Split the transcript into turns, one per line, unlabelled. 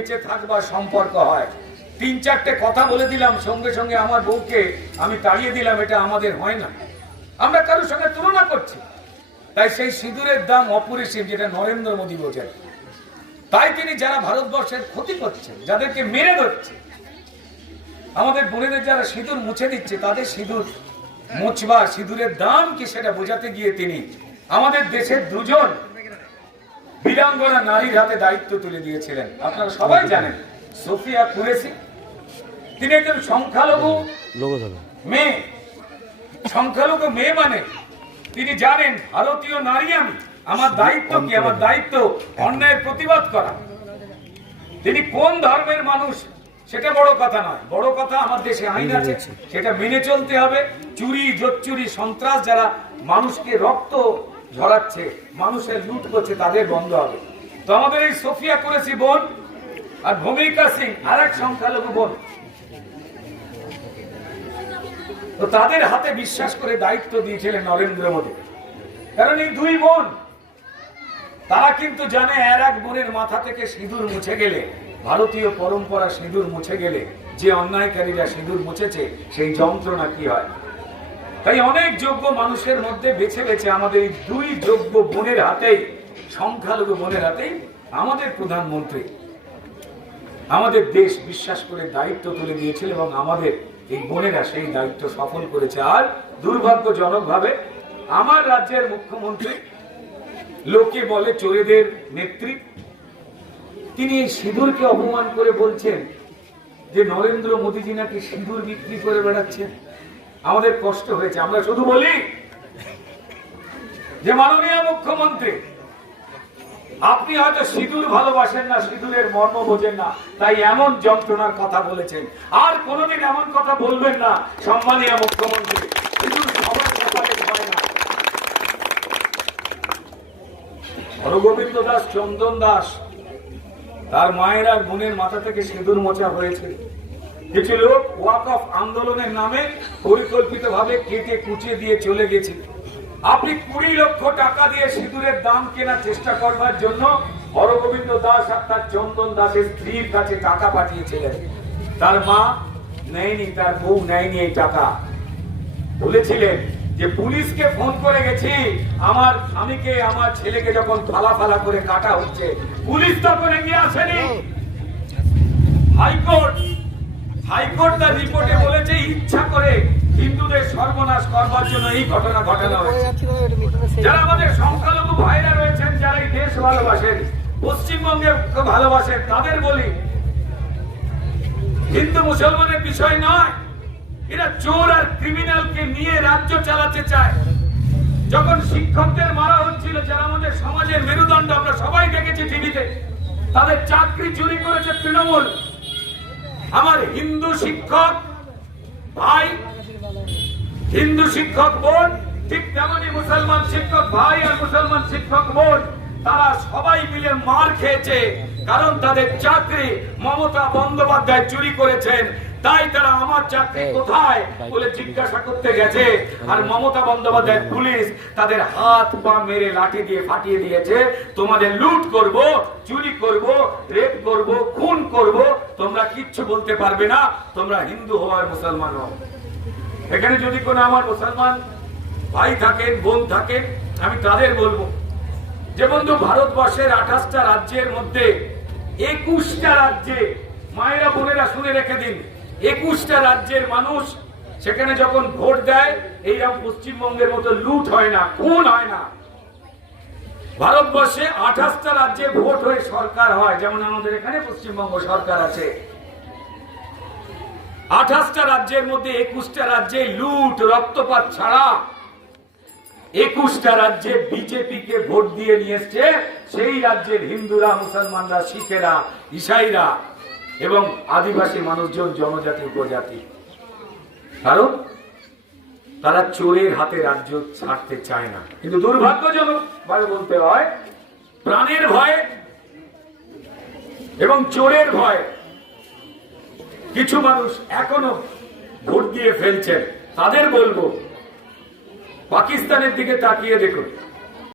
বেঁচে থাকবার সম্পর্ক হয়। তিন চারটে কথা বলে দিলাম, সঙ্গে সঙ্গে আমার বউকে আমি তাড়িয়ে দিলাম, এটা আমাদের হয় না। আমরা কারোর সঙ্গে তুলনা করছি। তাই সেই সিঁদুরের দাম অপরিসীম, যেটা নরেন্দ্র মোদী বোঝেন। তাই তিনি যারা ভারতবর্ষের ক্ষতি করছেন, যাদেরকে মেরে ধরছে, আমাদের বোনেদের যারা সিঁদুর মুছে দিচ্ছে, তাদের সিঁদুর মুছবা, সিঁদুরের দাম কি সেটা বোঝাতে গিয়ে তিনি, আমাদের দেশের দুজন বীরাঙ্গনা নারীর হাতে দায়িত্ব তুলে দিয়েছিলেন। আপনারা সবাই জানেন সোফিয়া কুরেসি তিনি একজন সংখ্যালঘু মেয়ে। সংখ্যালঘু মেয়ে মানে তিনি জানেন ভারতীয় নারী আমি আমার দায়িত্ব কি আমার দায়িত্ব অন্যায়ের প্রতিবাদ করা। তিনি কোন ধর্মের মানুষ সেটা বড় কথা নয়। বড় কথা আমার দেশে আইন আছে সেটা মেনে চলতে হবে। চুরি জোচ্চুরি সন্ত্রাস যারা মানুষকে রক্ত ঝরাচ্ছে মানুষের লুট করছে, তাদের বন্ধ হবে। তো আমাদের এই সোফিয়া করেছি বোন আর ভূমিকা সিং আর এক সংখ্যালঘু বোন। তো তাদের হাতে বিশ্বাস করে দায়িত্ব দিয়েছিলেন নরেন্দ্র মোদী। কারণ এই দুই বোন, তারা কিন্তু জানে এর এক বোনের মাথা থেকে সিঁদুর মুছে গেলে, ভারতীয় পরম্পরা সিঁদুর মুছে গেলে, যে অন্যায়কারীরা সিঁদুর মুছেছে, সেই যন্ত্রণা কি হয়? তাই অনেক যোগ্য মানুষের মধ্যে বেছে বেছে আমাদের এই দুই যোগ্য বোনের হাতেই, সংখ্যালঘু বোনের হাতেই আমাদের প্রধানমন্ত্রী আমাদের দেশ বিশ্বাস করে দায়িত্ব তুলে দিয়েছিল এবং আমাদের এই বোনেরা সেই দায়িত্ব সফল করেছে। আর দুর্ভাগ্যজনকভাবে আমার রাজ্যের মুখ্যমন্ত্রী লোকে বলে চোরেদের নেত্রী। তিনি এই সিঁদুরকে অপমান করে বলছেন যে, নরেন্দ্র মোদীজি নাকি সিঁদুর বিক্রি করে বেড়াচ্ছেন। আমাদের কষ্ট হয়েছে, আমরা শুধু বলি যে মাননীয় মুখ্যমন্ত্রী, আপনি হয়তো সিঁদুর ভালোবাসেন না, সিঁদুরের মর্ম বোঝেন না, তাই এমন যন্ত্রণার কথা বলেছেন। আর কোনোদিন এমন কথা বলবেন না, সম্মানীয় মুখ্যমন্ত্রী, সিঁদুর হরগোবিন্দ দাস, চন্দন দাস, তার মায়ের আর বোনের মাথা থেকে সিঁদুর মোচা হয়েছে। কিছু লোক ওয়াক অফ আন্দোলনের নামে পরিকল্পিত ভাবে কেটে কুচিয়ে দিয়ে চলে গেছে। আপনি কুড়ি লক্ষ টাকা দিয়ে সিঁদুরের দাম কেনার চেষ্টা করবার জন্য হরগোবিন্দ দাস আর তার চন্দন দাসের স্ত্রীর কাছে টাকা পাঠিয়েছিলেন। তার মা নেয়নি, তার বউ নেয়নি এই টাকা। বলেছিলেন যে, পুলিশকে ফোন করে গেছি, আমার স্বামীকে, আমার ছেলেকে যখন ফালা ফালা করে কাটা হচ্ছে, পুলিশ তখন এগিয়ে আসেনি। হাইকোর্ট হাইকোর্ট তার রিপোর্টে বলেছে ইচ্ছা করে হিন্দুদের সর্বনাশ করবার জন্য এই ঘটনা ঘটানো হয়েছে। যারা আমাদের সংখ্যালঘু ভাইরা রয়েছেন যারা এই দেশ ভালোবাসেন পশ্চিমবঙ্গে ভালোবাসেন তাদের বলি হিন্দু মুসলমানের বিষয় নয়। এরা চোর আর ক্রিমিনালকে নিয়ে রাজ্য চালাতে চায়। যখন শিক্ষকদের মারা হচ্ছিল যারা আমাদের সমাজের মেরুদণ্ড আমরা সবাই দেখেছি টিভিতে তাদের চাকরি চুরি করেছে তৃণমূল। আমার হিন্দু শিক্ষক ভাই, হিন্দু শিক্ষক বোন, ঠিক তেমনি মুসলমান শিক্ষক ভাই আর মুসলমান শিক্ষক বোন, তারা সবাই মিলে মার খেয়েছে, কারণ তাদের চাকরি মমতা বন্দ্যোপাধ্যায় চুরি করেছেন। তাই তারা আমার চাকরি কোথায় বলে জিজ্ঞাসা করতে গেছে। আর মমতা বন্দ্যোপাধ্যায় পুলিশ তাদের হাত পা মেরে লাঠি দিয়ে ফাটিয়ে দিয়েছে। তোমাদের লুট করব চুরি করব রেপ করব খুন করব তোমরা কিচ্ছু বলতে পারবে না। তোমরা হিন্দু হওয়ার মুসলমান হও। এখানে যদি কোনো আমার মুসলমান ভাই থাকেন বোন থাকেন আমি তাদের বলব যে বন্ধু ভারতবর্ষের আঠাশটা রাজ্যের মধ্যে একুশটা রাজ্যে মায়েরা বোনেরা শুনে রেখে দিন। একুশটা রাজ্যের মানুষ সেখানে যখন ভোট দেয়, এইরকম পশ্চিমবঙ্গের মতো লুট হয় না, খুন হয় না। ভারতবর্ষে আঠাশটা রাজ্যে ভোট হয়ে সরকার হয়, যেমন আমাদের এখানে পশ্চিমবঙ্গ সরকার আছে। আঠাশটা রাজ্যের মধ্যে একুশটা রাজ্যে লুট, রক্তপাত ছাড়া একুশটা রাজ্যে বিজেপি কে ভোট দিয়ে নিয়ে এসছে, সেই রাজ্যের হিন্দুরা, মুসলমানরা, শিখেরা, ইসাইরা এবং আদিবাসী মানুষজন, জনজাতি, উপজাতি। কারণ তারা চোরের হাতে রাজ্য ছাড়তে চায় না। কিন্তু দুর্ভাগ্যজনক ভাবে বলতে হয়, প্রাণের ভয় এবং চোরের ভয় কিছু মানুষ এখনও ভোট দিয়ে ফেলছেন। তাদের বলব, পাকিস্তানের দিকে তাকিয়ে দেখুন।